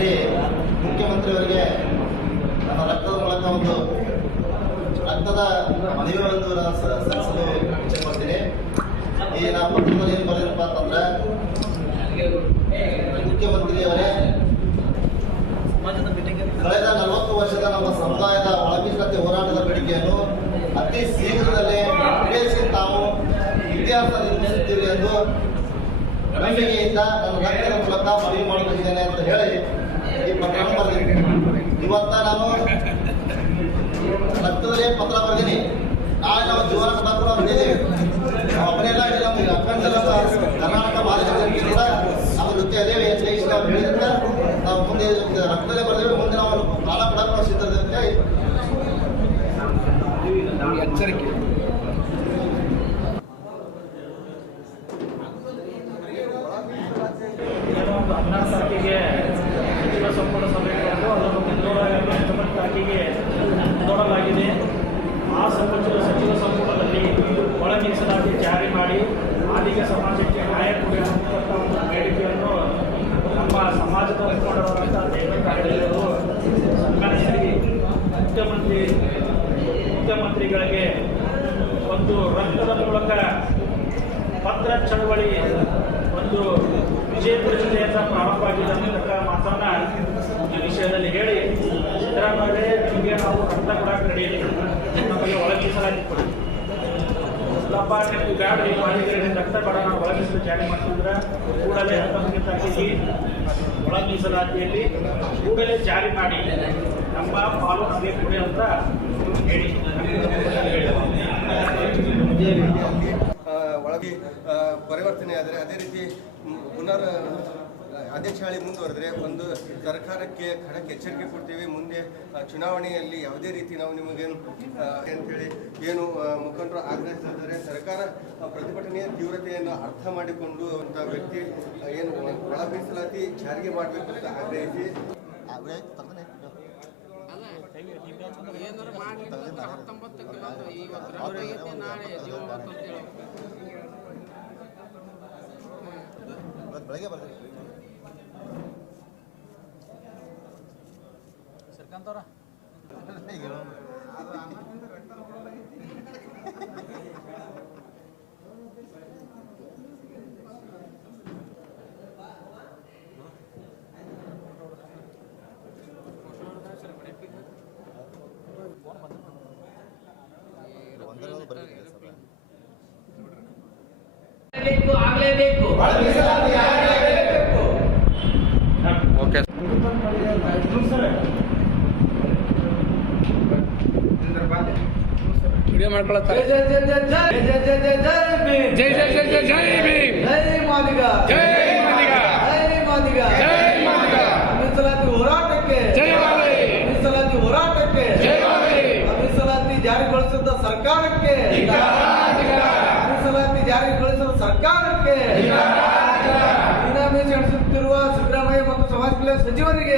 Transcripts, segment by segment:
ಶ್ರೀ ಮುಖ್ಯಮಂತ್ರಿಯವರಿಗೆ ನಮ್ಮ ರಕ್ತದ ಮೂಲಕ ಒಂದು ರಕ್ತದ ಮನವಿ ಒಂದು ಸಲ್ಲಿಸಲು ಇಚ್ಛೆಪಡ್ತೀನಿ ಈ ನಾವು ಪತ್ರದಲ್ಲಿ ಏನು ಬರೆದಿರಪ್ಪ ಅಂತಂದ್ರೆ, ಮುಖ್ಯಮಂತ್ರಿಯವರೇ ಕಳೆದ ನಲವತ್ತು ವರ್ಷದ ನಮ್ಮ ಸಮುದಾಯದ ಒಳಮೀಸಲಾತಿ ಹೋರಾಟದ ಬೇಡಿಕೆಯನ್ನು ಅತಿ ಶೀಘ್ರದಲ್ಲೇ ಈಡೇರಿಸಿ ತಾವು ಇತಿಹಾಸ ನಿರ್ಮಿಸುತ್ತೀರಿ ಎಂದು ನಂಬಿಕೆಯಿಂದ ನನ್ನ ರಕ್ತದ ಮೂಲಕ ಮನವಿ ಮಾಡುತ್ತಿದ್ದೇನೆ ಅಂತ ಹೇಳಿ ಇವತ್ತ ನಾನು ಹತ್ತನೇ ಪತ್ರ ಬರೆದೀನಿ ನಾಳೆ ನಮ್ಮ ಜೀವನ ಪತ್ರ ಬಂದಿದ್ದೀವಿ ನಾವು ಒಬ್ಬನೆಲ್ಲ ನಮ್ಮ ಅಕ್ಕಂಡಲ ಕರ್ನಾಟಕ ಮಹಾರಾಷ್ಟ್ರ ಜನತೆ ನಮ್ಮ ಜೊತೆ ಅದೇ ಜಯಿಸಿ ನಾವು ಮುಂದೆ ರಕ್ತದಲ್ಲೇ ಬರೆದೇವೆ ಮುಂದೆ ನಾವು ಪ್ರಾಣ ಕೊಡಕ್ಕೆ ಸಿದ್ಧತೆ ಎಚ್ಚರಿಕೆ ಹನ್ನೊಂದು ತಾರೀಕಿಗೆ ಸಂಪುಟ ಸಭೆ ಕರೆದು ಅದನ್ನು ಮುಂದೂಡಲು ನೋಡಲಾಗಿದೆ ಆ ಸಚಿವ ಸಚಿವ ಸಂಪುಟದಲ್ಲಿ ಒಳ ಜಾರಿ ಮಾಡಿ ಆದಿಗ ಸಮಾಜಕ್ಕೆ ನ್ಯಾಯ ಕೊಡುವಂಥ ಒಂದು ಬೇಡಿಕೆಯನ್ನು ನಮ್ಮ ಸಮಾಜದ ಮುಖಂಡರಾದಂಥ ದೇವೇಗೌಡರು ಸನ್ಮಾನಿಸಿ ಮುಖ್ಯಮಂತ್ರಿ, ಮುಖ್ಯಮಂತ್ರಿಗಳಿಗೆ ಒಂದು ರಕ್ತದ ಮೂಲಕ ಪತ್ರ ಚಳವಳಿ ಒಂದು ವಿಜಯಪುರ ಜಿಲ್ಲೆಯಿಂದ ಪ್ರಾರಂಭ ಆಗಿದೆ ಅನ್ನತಕ್ಕ ಮಾತನ್ನ ಈ ವಿಷಯದಲ್ಲಿ ಹೇಳಿ ಸಿದ್ದರಾಮಯ್ಯ ನಿಮಗೆ ನಾವು ರಕ್ತ ಕೂಡ ರೆಡಿ ನಮಗೆ ಒಳಗಿಸಲಾಗಿ ಕೊಡಿ ಇಲ್ಲಪ್ಪ ಬ್ಯಾಡ ನೀವು ಮಾಡಿದ್ರೆ ರಕ್ತ ಬಡ ನಾವು ಒಳಗಿಸಲು ಜಾರಿ ಮಾಡ್ತಿದ್ರೆ ಕೂಡಲೇ ಹತ್ತೊಂಬತ್ತು ತಗ್ಗಿಸಿ ಒಳ ಮೀಸಲಾತಿಯಲ್ಲಿ ಕೂಡಲೇ ಜಾರಿ ಮಾಡಿ ನಮ್ಮ ಪಾಲು ನಮಗೆ ಕೊಡಿ ಅಂತ ಹೇಳಿ. ಆ, ಒಳಗೆ ಪರಿವರ್ತನೆ ಆದರೆ ಅದೇ ರೀತಿ ಪುನರ್ ಅದೇ ಚಾಳಿ ಮುಂದುವರೆದ್ರೆ ಒಂದು ಸರ್ಕಾರಕ್ಕೆ ಖಡಕ್ ಎಚ್ಚರಿಕೆ ಕೊಡ್ತೀವಿ. ಮುಂದೆ ಚುನಾವಣೆಯಲ್ಲಿ ಯಾವುದೇ ರೀತಿ ನಾವು ನಿಮಗೆ ಅಂತೇಳಿ ಏನು ಮುಖಂಡರು ಆಗ್ರಹಿಸಿದರೆ ಸರ್ಕಾರ ಪ್ರತಿಭಟನೆಯ ತೀವ್ರತೆಯನ್ನು ಅರ್ಥ ಮಾಡಿಕೊಂಡು ಅಂತ ವ್ಯಕ್ತಿ ಏನು ಒಳ ಮೀಸಲಾತಿ ಜಾರಿಗೆ ಮಾಡಬೇಕು ಅಂತ ಆಗ್ರಹಿಸಿ. ನಾಳೆ ಜೀವ ಬೆಳಗ್ಗೆ ಬರ್ತೀವಿ ಸರ್ಕಂತವ್ರ ಆಗಲೇಬೇಕು ವಿಡಿಯೋ ಮಾಡ್ಕೊಳತ್ತಾರೆ ಜೈ ಜೈ ಜೈ ಜೈ ಜೈ ಜೈ ಜೈ ಜೈ ಜೈ ಜೈ ಜೈ ಭೀಮ್ ಜೈ ಮಾದಿಗ ಜೈ ಮಾದಿಗ ಜೈ ಮಾದಿಗ ಜೈ ಮಾದಿಗ ಮೀಸಲಾತಿ ಹೋರಾಟಕ್ಕೆ ಮೀಸಲಾತಿ ಜಾರಿಗೊಳಿಸಿದ ಸರ್ಕಾರಕ್ಕೆ ಮೀಸಲಾತಿ ಜಾರಿಗೊಳಿಸಿದ ಸರ್ಕಾರಕ್ಕೆ ಜಿಲ್ಲೆ ಸಚಿವರಿಗೆ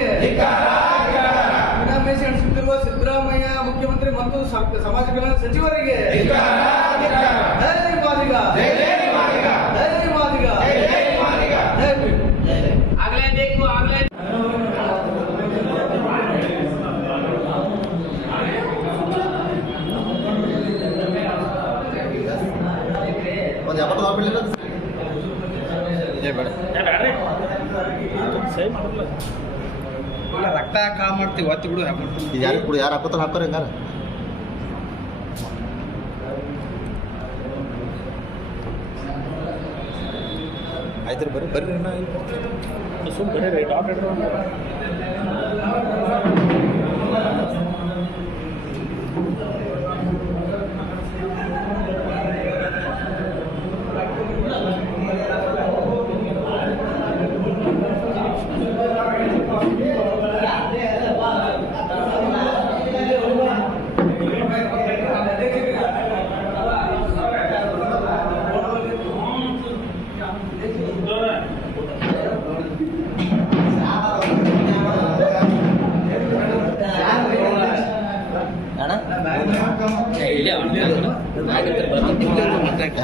ಸಿದ್ದರಾಮಯ್ಯ ಮುಖ್ಯಮಂತ್ರಿ ಮತ್ತು ಸಮಾಜ ಕಲ್ಯಾಣ ಸಚಿವರಿಗೆ ಇಲ್ಲ ರಕ್ತ ಕಾ ಮಾಡ್ತೀವಿ ಒತ್ತಿ ಬಿಡು ಹಾಕ್ಬಿಡ್ತೀವಿ ಯಾರು ಬಿಡು ಯಾರು ಹಾಕೋತಾರ ಹಾಕೋರಿ ಹಂಗಾರ. ಆಯ್ತು ಬರ್ರಿ ಬರ್ರಿ ಇನ್ನ ಸುಮ್ ಸುಮ್ಮನೆ ಬರೀ ಡಾಕ್ಟರ್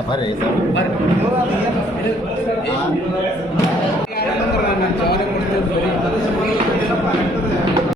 ಬರ್ರಿ ಸರ್.